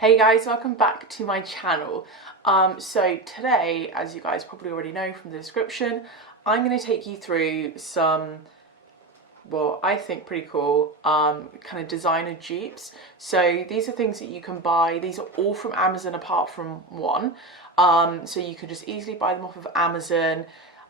Hey guys, welcome back to my channel. So today, as you guys probably already know from the description, I'm going to take you through some, well, I think pretty cool kind of designer dupes. So these are things that you can buy. These are all from Amazon apart from one. So you can just easily buy them off of Amazon.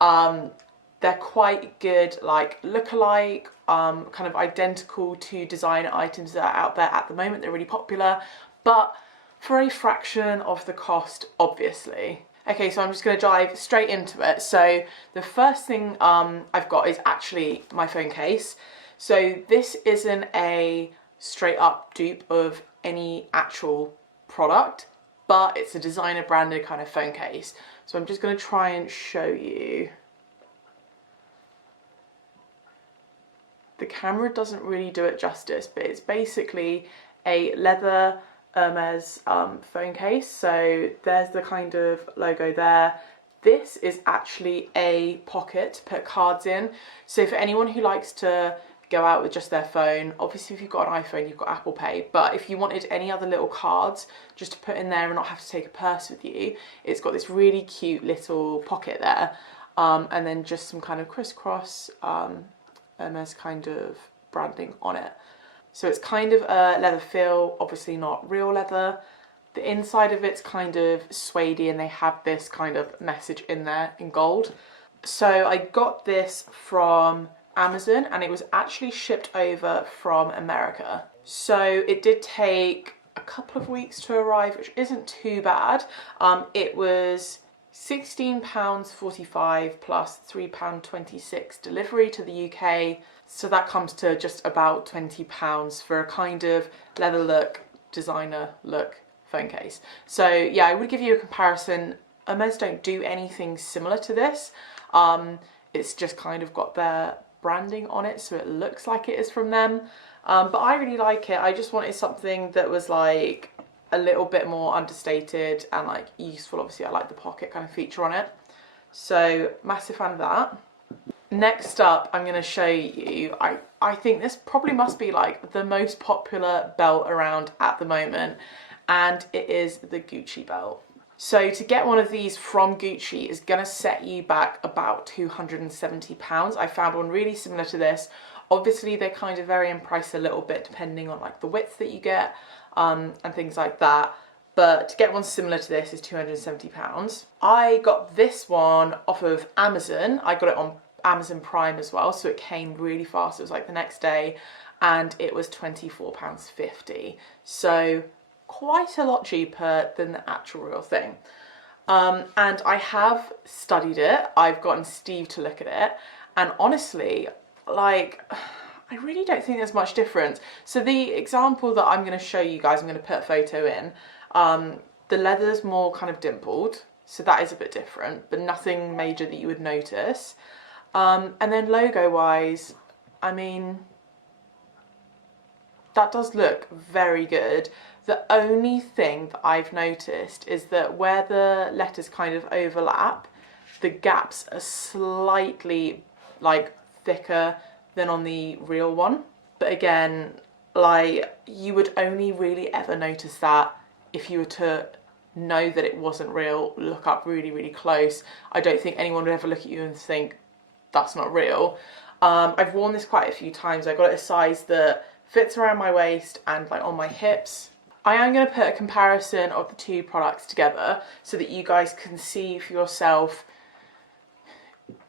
They're quite good, like look-alike, kind of identical to designer items that are out there at the moment. They're really popular, but for a fraction of the cost, obviously. Okay, so I'm just going to dive straight into it. So the first thing I've got is actually my phone case. So this isn't a straight up dupe of any actual product, but it's a designer branded kind of phone case. So I'm just going to try and show you. The camera doesn't really do it justice, but it's basically a leather Hermes phone case. So there's the kind of logo there. This is actually a pocket to put cards in. So for anyone who likes to go out with just their phone, obviously if you've got an iPhone, you've got Apple Pay, but if you wanted any other little cards just to put in there and not have to take a purse with you, it's got this really cute little pocket there. And then just some kind of crisscross Hermes kind of branding on it. So it's kind of a leather feel, obviously not real leather. The inside of it's kind of suede-y and they have this kind of message in there in gold. So I got this from Amazon and it was actually shipped over from America. So it did take a couple of weeks to arrive, which isn't too bad. It was £16.45 plus £3.26 delivery to the UK. So that comes to just about £20 for a kind of leather look, designer look phone case. So yeah, I would give you a comparison. Hermes don't do anything similar to this. It's just kind of got their branding on it, so it looks like it is from them. But I really like it. I just wanted something that was like a little bit more understated and like useful. Obviously I like the pocket kind of feature on it, so massive fan of that. Next up, I'm going to show you, I think this probably must be like the most popular belt around at the moment, and it is the Gucci belt. So to get one of these from Gucci is going to set you back about £270. I found one really similar to this. Obviously they kind of vary in price a little bit depending on like the width that you get and things like that. But to get one similar to this is £270. I got this one off of Amazon. I got it on Amazon Prime as well, so it came really fast. It was like the next day, and it was £24.50. So quite a lot cheaper than the actual real thing. And I have studied it. I've gotten Steve to look at it, and honestly, like, I really don't think there's much difference. So the example that I'm going to show you guys, I'm going to put a photo in. The leather's more kind of dimpled, so that is a bit different, but nothing major that you would notice. And then logo wise, I mean, that does look very good. The only thing that I've noticed is that where the letters kind of overlap, the gaps are slightly like thicker than on the real one. But again, like, you would only really ever notice that if you were to know that it wasn't real, look up really, really close. I don't think anyone would ever look at you and think, that's not real. I've worn this quite a few times. I got it a size that fits around my waist and like on my hips. I am going to put a comparison of the two products together so that you guys can see for yourself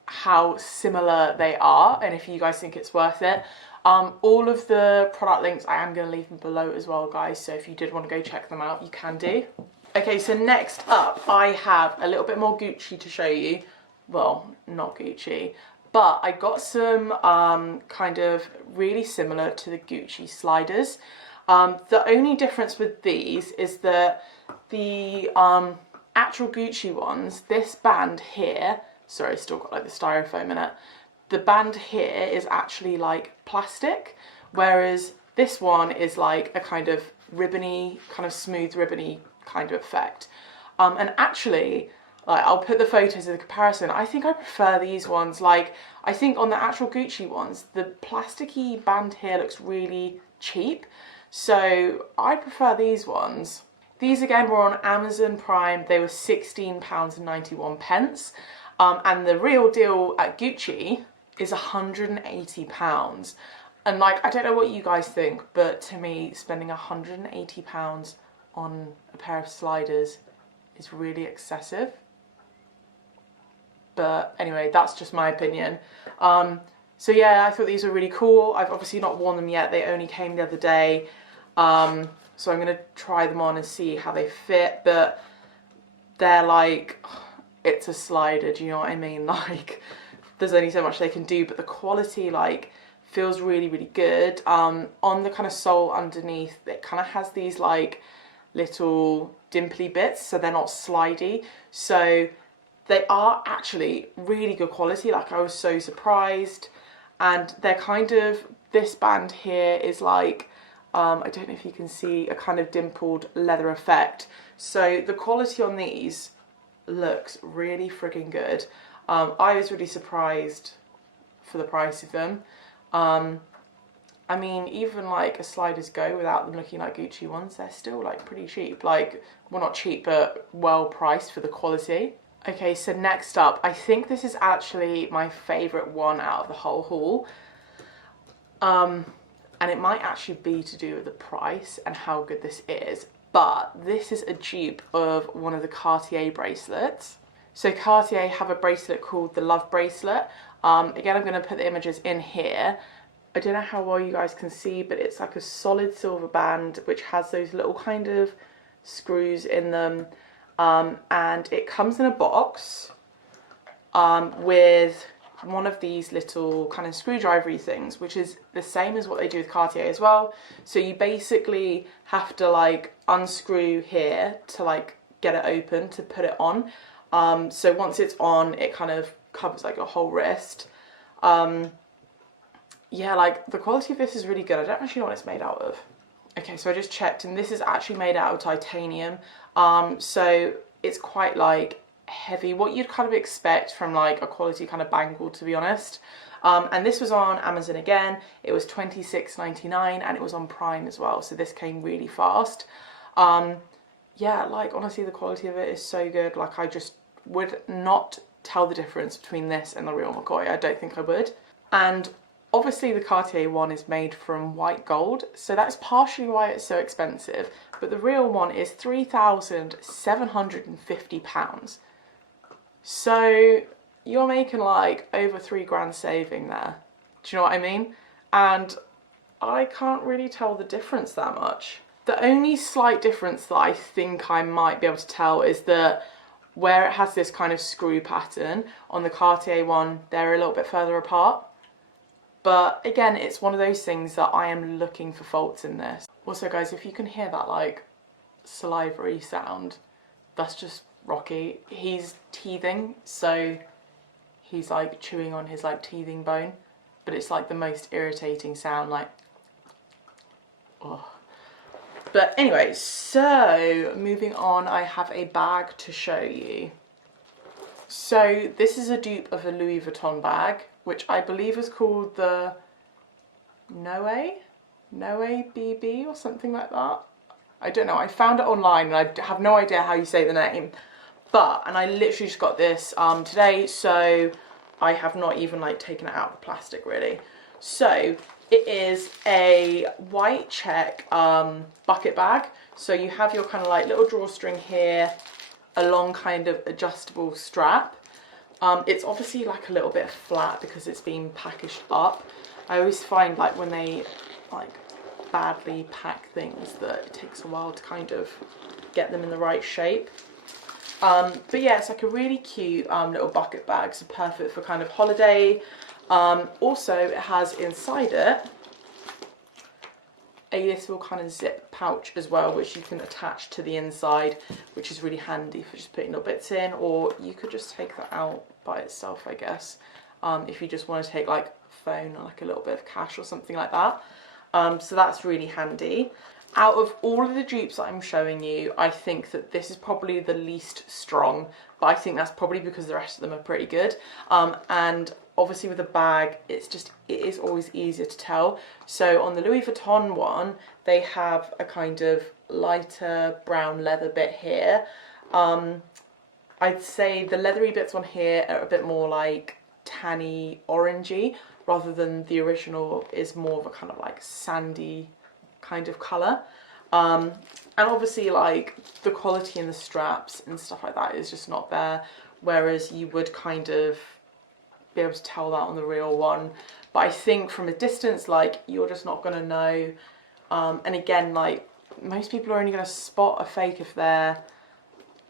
how similar they are and if you guys think it's worth it. All of the product links, I am going to leave them below as well, guys, so if you did want to go check them out, you can do. Okay, so next up I have a little bit more Gucci to show you. Well, not Gucci, but I got some kind of really similar to the Gucci sliders. The only difference with these is that the actual Gucci ones, this band here, sorry, still got like the styrofoam in it, the band here is actually like plastic, whereas this one is like a kind of ribbony, kind of smooth ribbony kind of effect. And actually, like, I'll put the photos in the comparison. I think I prefer these ones. Like, I think on the actual Gucci ones, the plasticky band here looks really cheap. So I prefer these ones. These again were on Amazon Prime. They were £16.91. And the real deal at Gucci is £180. And like, I don't know what you guys think, but to me, spending £180 on a pair of sliders is really excessive. But anyway, that's just my opinion. So yeah, I thought these were really cool. I've obviously not worn them yet. They only came the other day. So I'm gonna try them on and see how they fit, but they're like, it's a slider, do you know what I mean? Like, there's only so much they can do, but the quality like feels really, really good. On the kind of sole underneath, it kind of has these like little dimply bits, so they're not slidey. So they are actually really good quality. Like, I was so surprised. And they're kind of, this band here is like, I don't know if you can see, a kind of dimpled leather effect. So the quality on these looks really friggin' good. I was really surprised for the price of them. I mean, even like a Sliders Go, without them looking like Gucci ones, they're still like pretty cheap. Like, well, not cheap, but well priced for the quality. Okay, so next up, I think this is actually my favourite one out of the whole haul. And it might actually be to do with the price and how good this is, but this is a dupe of one of the Cartier bracelets. So Cartier have a bracelet called the Love Bracelet. Again, I'm going to put the images in here. I don't know how well you guys can see, but it's like a solid silver band which has those little kind of screws in them. And it comes in a box with one of these little kind of screwdrivery things, which is the same as what they do with Cartier as well. So you basically have to like unscrew here to like get it open to put it on. So once it's on, it kind of covers like your whole wrist. Yeah, like the quality of this is really good. I don't actually know what it's made out of. Okay, so I just checked, and this is actually made out of titanium. So it's quite like heavy, what you'd kind of expect from like a quality kind of bangle, to be honest. And this was on Amazon again. It was $26.99 and it was on Prime as well. So this came really fast. Yeah, like honestly, the quality of it is so good. Like, I just would not tell the difference between this and the real McCoy. I don't think I would. And obviously the Cartier one is made from white gold, so that's partially why it's so expensive, but the real one is £3,750. So you're making like over £3 saving there. Do you know what I mean? And I can't really tell the difference that much. The only slight difference that I think I might be able to tell is that where it has this kind of screw pattern, on the Cartier one, they're a little bit further apart. But again, it's one of those things that I am looking for faults in this. Also guys, if you can hear that like salivary sound, that's just Rocky. He's teething, so he's like chewing on his like teething bone, but it's like the most irritating sound, like, oh. But anyway, so moving on, I have a bag to show you. So this is a dupe of a Louis Vuitton bag, which I believe is called the Noe BB or something like that. I don't know, I found it online and I have no idea how you say the name. And I literally just got this today, so I have not even like taken it out of the plastic really. So it is a white check bucket bag. So you have your kind of like little drawstring here, a long kind of adjustable strap. It's obviously like a little bit flat because it's been packaged up. I always find like when they like badly pack things that it takes a while to kind of get them in the right shape. But yeah, it's like a really cute little bucket bag, so perfect for kind of holiday. Also, it has inside it a little kind of zip pouch as well, which you can attach to the inside, which is really handy for just putting little bits in, or you could just take that out by itself, I guess, if you just want to take like a phone or like a little bit of cash or something like that. So that's really handy. Out of all of the dupes that I'm showing you, I think that this is probably the least strong, but I think that's probably because the rest of them are pretty good. And obviously with a bag, it is always easier to tell. So on the Louis Vuitton one, they have a kind of lighter brown leather bit here. I'd say the leathery bits on here are a bit more like tanny orangey, rather than the original is more of a kind of like sandy kind of colour. And obviously like the quality in the straps and stuff like that is just not there, whereas you would kind of be able to tell that on the real one. But I think from a distance, like, you're just not going to know. And again, like, most people are only going to spot a fake if they're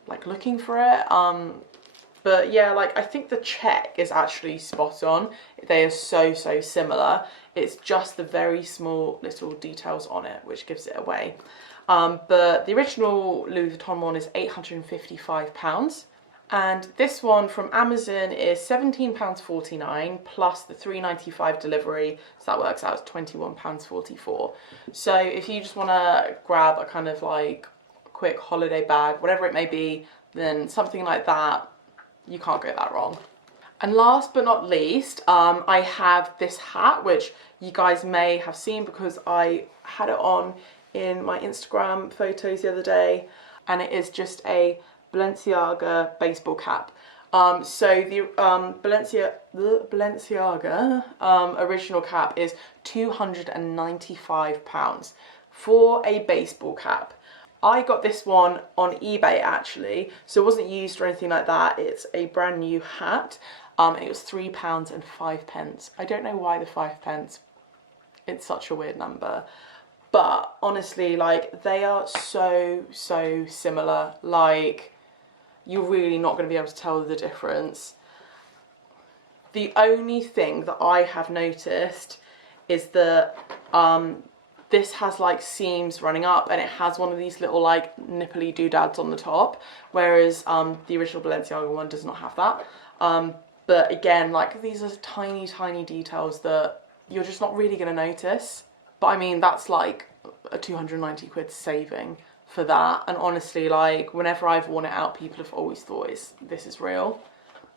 like looking for it. But yeah, like, I think the check is actually spot on. They are so similar. It's just the very small little details on it which gives it away. But the original Louis Vuitton one is £855. And this one from Amazon is £17.49 plus the £3.95 delivery, so that works out as £21.44. So if you just want to grab a kind of like quick holiday bag, whatever it may be, then something like that, you can't go that wrong. And last but not least, I have this hat, which you guys may have seen because I had it on in my Instagram photos the other day, and it is just a Balenciaga baseball cap. So the Balenciaga original cap is £295 for a baseball cap. I got this one on eBay actually, so it wasn't used or anything like that. It's a brand new hat. It was £3.05. I don't know why the 5p. It's such a weird number. But honestly, like, they are so similar. Like, you're really not going to be able to tell the difference. The only thing that I have noticed is that this has like seams running up, and it has one of these little like nipply doodads on the top, whereas the original Balenciaga one does not have that. But again, like, these are tiny details that you're just not really going to notice. But I mean, that's like a 290 quid saving for that. And honestly, like, whenever I've worn it out, people have always thought this is real.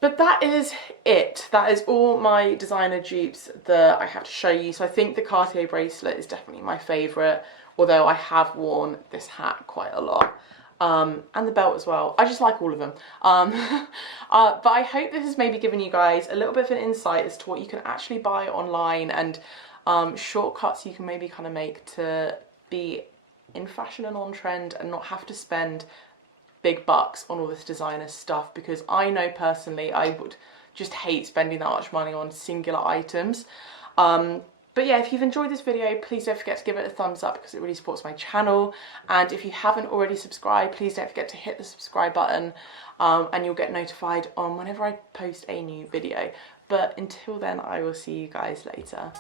But that is it. That is all my designer dupes that I have to show you. So I think the Cartier bracelet is definitely my favourite, although I have worn this hat quite a lot. And the belt as well. I just like all of them. But I hope this has maybe given you guys a little bit of an insight as to what you can actually buy online, and shortcuts you can maybe kind of make to be in fashion and on trend and not have to spend big bucks on all this designer stuff, because I know personally I would just hate spending that much money on singular items. But yeah, if you've enjoyed this video, please don't forget to give it a thumbs up because it really supports my channel. And if you haven't already subscribed, please don't forget to hit the subscribe button, and you'll get notified on whenever I post a new video. But until then, I will see you guys later.